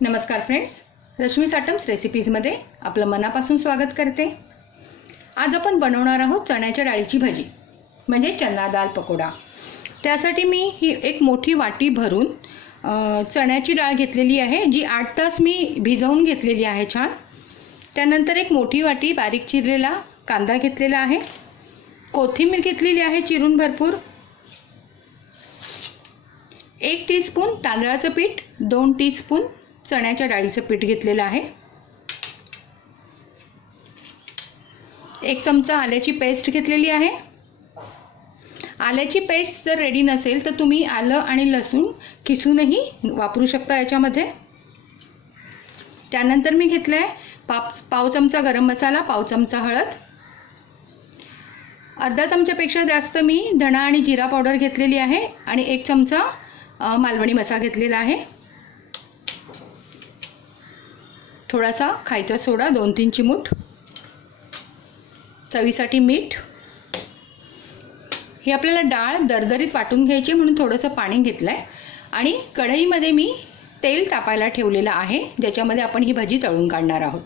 नमस्कार फ्रेंड्स, रश्मी साटम्स रेसिपीजमध्ये आपलं मनापासून स्वागत करते। आज आपण बनवणार आहोत चण्याच्या डाळीची भाजी म्हणजे चना दाल पकोडा। त्यासाठी मी ही एक मोठी वाटी भरून चण्याची डाळ घेतलेली आहे, जी 8 तास मी भिजवून घेतलेली आहे छान। त्यानंतर एक मोठी वाटी बारीक चिरलेला कांदा घेतलेला आहे, कोथिंबीर घेतलेली आहे चिरून भरपूर, 1 टीस्पून तांदळाचं पीठ, 2 टीस्पून चण्याच्या डाळीचं पीठ घेतलेलं आहे, 1 चमचा आल्याची पेस्ट घेतलेली आहे। आल्याची पेस्ट जर रेडी नसेल तर तुम्ही आलं आणि लसूण किसूनही वापरू शकता याच्यामध्ये। त्यानंतर मी घेतलाय पाव चमचा गरम मसाला, पाव चमचा हळद, अर्धा चमच्यापेक्षा जास्त मी धणा आणि जिरा पावडर घेतलेली आहे आणि 1 चमचा मालवणी मसाला घेतलेला आहे, थोडासा खायचा सोडा 2-3 चिमूट, चवीसाठी मीठ। ही आपल्याला डाळ दरदरीत वाटून घ्यायची म्हणून थोडंसं पाणी घेतलंय आणि कढईमध्ये मी तेल तापायला ठेवलेलं आहे, ज्याच्यामध्ये आपण ही भाजी तळून काढणार आहोत।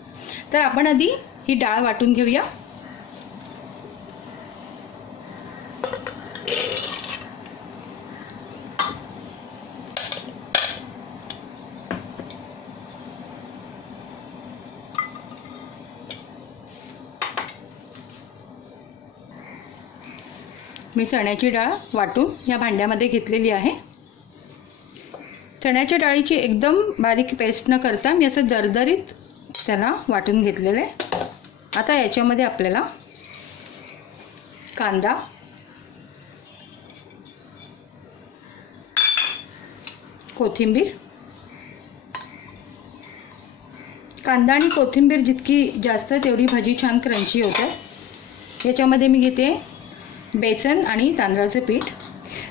तर आपण आधी ही डाळ वाटून घेऊया। मी चण्याची डाळ वाटून या भांड्यामध्ये घेतलेली आहे। चण्याच्या डाळीची एकदम बारीक पेस्ट न करता मी असं दरदरीत त्याला वाटून घेतलेलं आहे। आता याच्यामध्ये आपल्याला कांदा, कोथिंबीर, कांदा आणि कोथिंबीर जितकी जास्त तेवढी भाजी छान क्रंची होते। याच्यामध्ये मी घेते बेसन आणि तांदळाचं पीठ।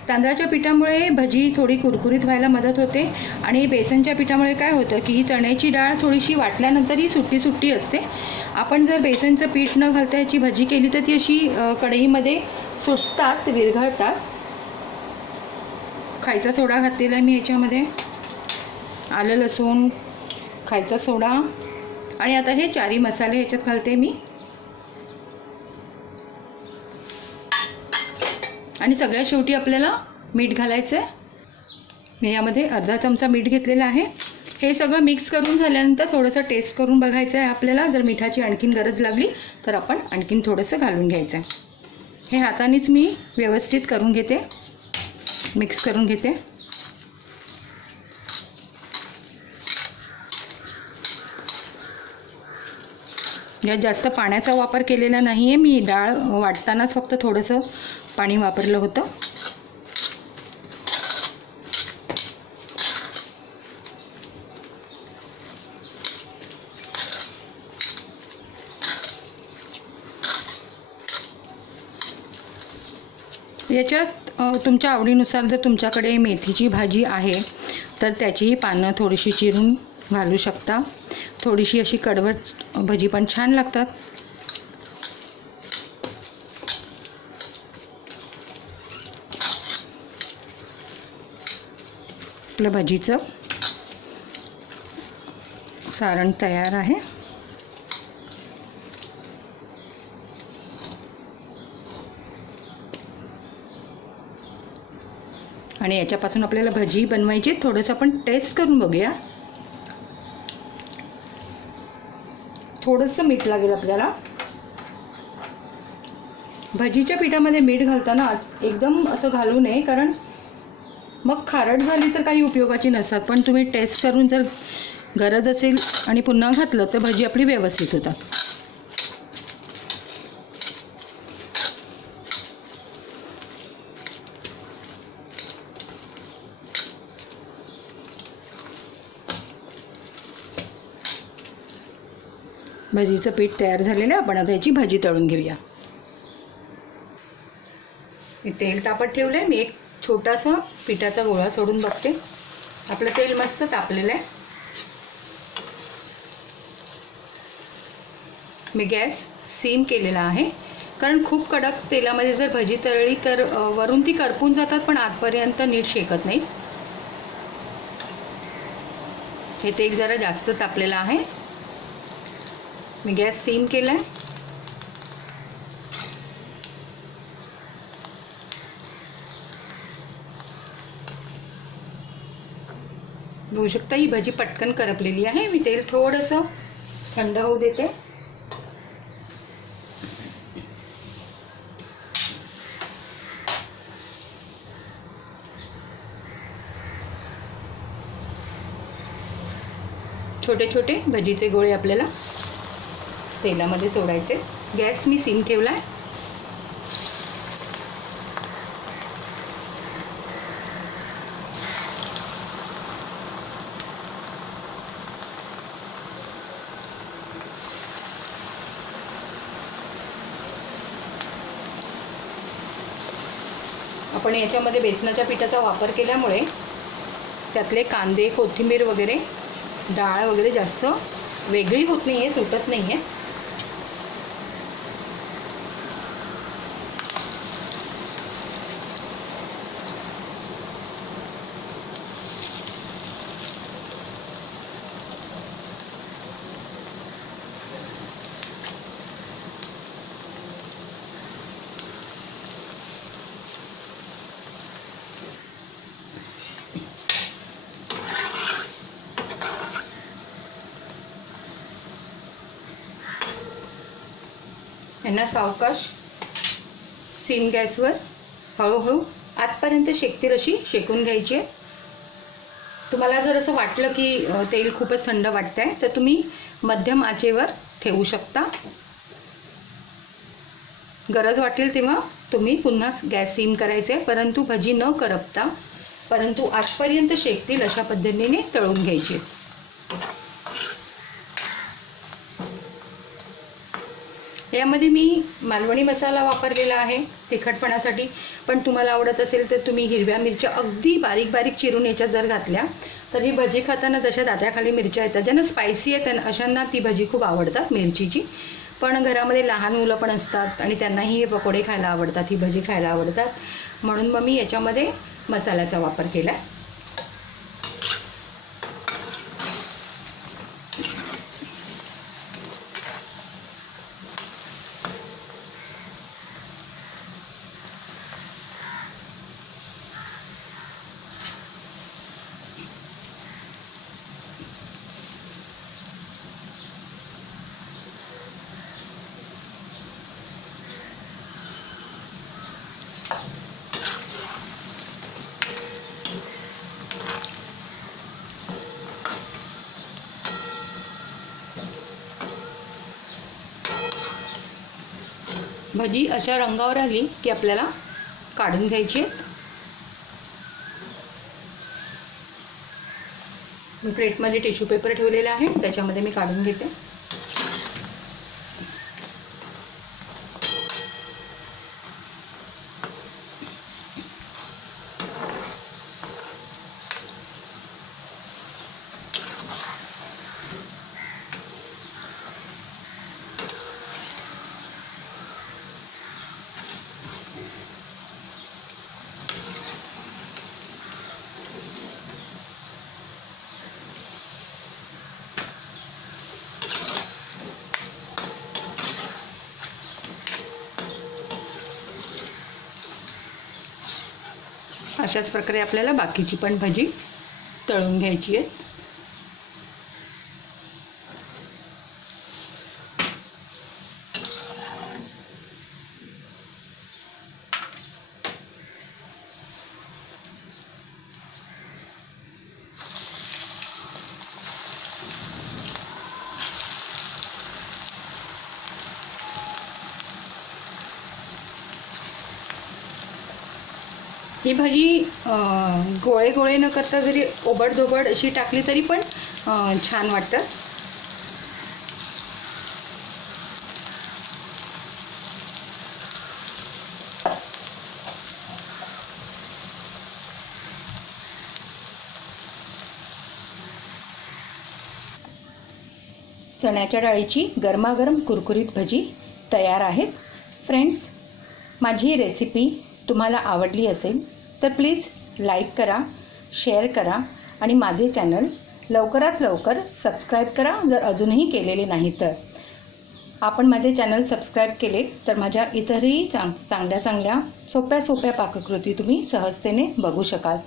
तांदळाच्या पिठामुळे भाजी थोडी कुरकुरीत व्हायला मदत होते आणि बेसनच्या पिठामुळे काय होतं की ही चण्याची डाळ थोडीशी वाटल्यानंतर ही सुट्टी सुट्टी असते। आपण जर बेसनचं पीठ न घालता याची भाजी केली तर ती अशी कढईमध्ये सुटतात, विरघळतात। खायचा सोडा घातलेला आहे मी याच्यामध्ये, आलं लसूण, खायचा सोडा आणि आता हे 4 मसाले याच्यात घालते मी आणि सगळ्यात शेवटी आपल्याला मीठ घालायचं आहे। मी यामध्ये अर्धा चमचा मीठ घेतलेला आहे। हे सगळं मिक्स करून झाल्यानंतर थोडंसं टेस्ट करून बघायचं आहे आपल्याला। जर मिठाची आणखीन गरज लागली तर आपण आणखीन थोडंसं घालून घ्यायचं आहे। हे हातानेच मी व्यवस्थित करून घेते, मिक्स करून घेते। यात जास्त पाण्याचा वापर केलेला नाही आहे मी, डाळ वाटतानाच फक्त थोडंसं पाणी वापरलं होतं। याच्यात तुमच्या आवडीनुसार जर तुमच्याकडे मेथीची भाजी आहे तर त्याची पानं थोडीशी चिरून घालू शकता। थोडीशी अशी कडवट भाजी पण छान लागतात। आपलं भाजीचं सारण तयार आहे। आणि याच्यापासून आपल्याला भजी बनवायची, थोडंसं आपण टेस्ट करून बघूया। थोडंसं मीठ लागेल आपल्याला। भजीच्या पिठामध्ये मीठ घालताना एकदम असं घालू नये, कारण मग खारट झाली तर काही उपयोगाची नसतात। पण तुम्ही टेस्ट करून जर गरज असेल आणि पुन्हा घातलं तर भजी आपली व्यवस्थित होतात। भजीचं पीठ तयार झालेलं आहे, आपण आता याची भाजी तळून घेऊया। मी तेल तापत ठेवलं आहे, मी एक छोटासा पिठाचा गोळा सोडून बघते। आपलं तेल मस्त तापलेलं आहे। मी गॅस सिम केलेला आहे, कारण खूप कडक तेलामध्ये जर भजी तळली तर वरून ती करपून जातात पण आतपर्यंत नीट शेकत नाही। हे तेल जरा जास्त तापलेलं आहे. मी गॅस सिम केलाय. बघू शकता ही भाजी पटकन करपलेली आहे. मी तेल थोडंसं थंड होऊ देते. छोटे छोटे भजीचे गोळे आपल्याला तेलामध्ये सोडायचे. गॅस मी सिम ठेवलाय. आपण याच्यामध्ये बेसनाच्या पिठाचा वापर केल्यामुळे त्यातले कांदे, कोथिंबीर वगैरे, डाळ वगैरे जास्त वेगळी होत नाहीये, सुटत नाहीये. यांना सावकाश सिम गॅसवर हळूहळू आतपर्यंत शेकतील अशी शेकून घ्यायची आहे. तुम्हाला जर असं वाटलं की तेल खूपच थंड वाटतंय तर तुम्ही मध्यम आचेवर ठेवू शकता. गरज वाटेल तेव्हा तुम्ही पुन्हा गॅस सिम करायचे, परंतु भजी न करपता परंतु आतपर्यंत शेकतील अशा पद्धतीने तळून घ्यायची. यामध्ये मी मालवणी मसाला वापरलेला आहे तिखटपणासाठी, पण तुम्हाला आवडत असेल तर तुम्ही हिरव्या मिरच्या अगदी बारीक बारीक चिरून याच्यात जर घातल्या तर ही भजी खाताना जशा दाताखाली मिरच्या येतात, ज्यांना स्पायसी आहे अशांना ती भजी खूप आवडतात मिरचीची. पण घरामध्ये लहान मुलं पण असतात आणि त्यांनाही हे पकोडे खायला आवडतात, ही भजी खायला आवडतात, म्हणून मग मी याच्यामध्ये मसाल्याचा वापर केला. भजी अशा रंगावर आली की आपल्याला काढून घ्यायची. मी प्लेटमध्ये टिश्यू पेपर ठेवलेला आहे, त्याच्यामध्ये मी काढून घेते. अशाच प्रकारे आपल्याला बाकीची पण भजी तळून घ्यायची आहे. ही भाजी गोळे गोळे न करता जरी ओबडधोबड अशी टाकली तरी पण छान वाटतं. चण्याच्या डाळीची गरमागरम कुरकुरीत भजी तयार आहेत. फ्रेंड्स, माझी रेसिपी तुम्हाला आवडली असेल तर प्लीज लाईक करा, शेअर करा आणि माझे चॅनल लवकरात लवकर सबस्क्राईब करा जर अजूनही केलेले नाही तर. आपण माझे चॅनल सबस्क्राईब केले तर माझ्या इतरही चांगल्या चांगल्या सोप्या पाककृती तुम्ही सहजतेने बघू शकाल.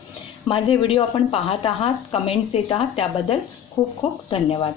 माझे व्हिडिओ आपण पाहत आहात, कमेंट्स देत आहात त्याबद्दल खूप खूप धन्यवाद.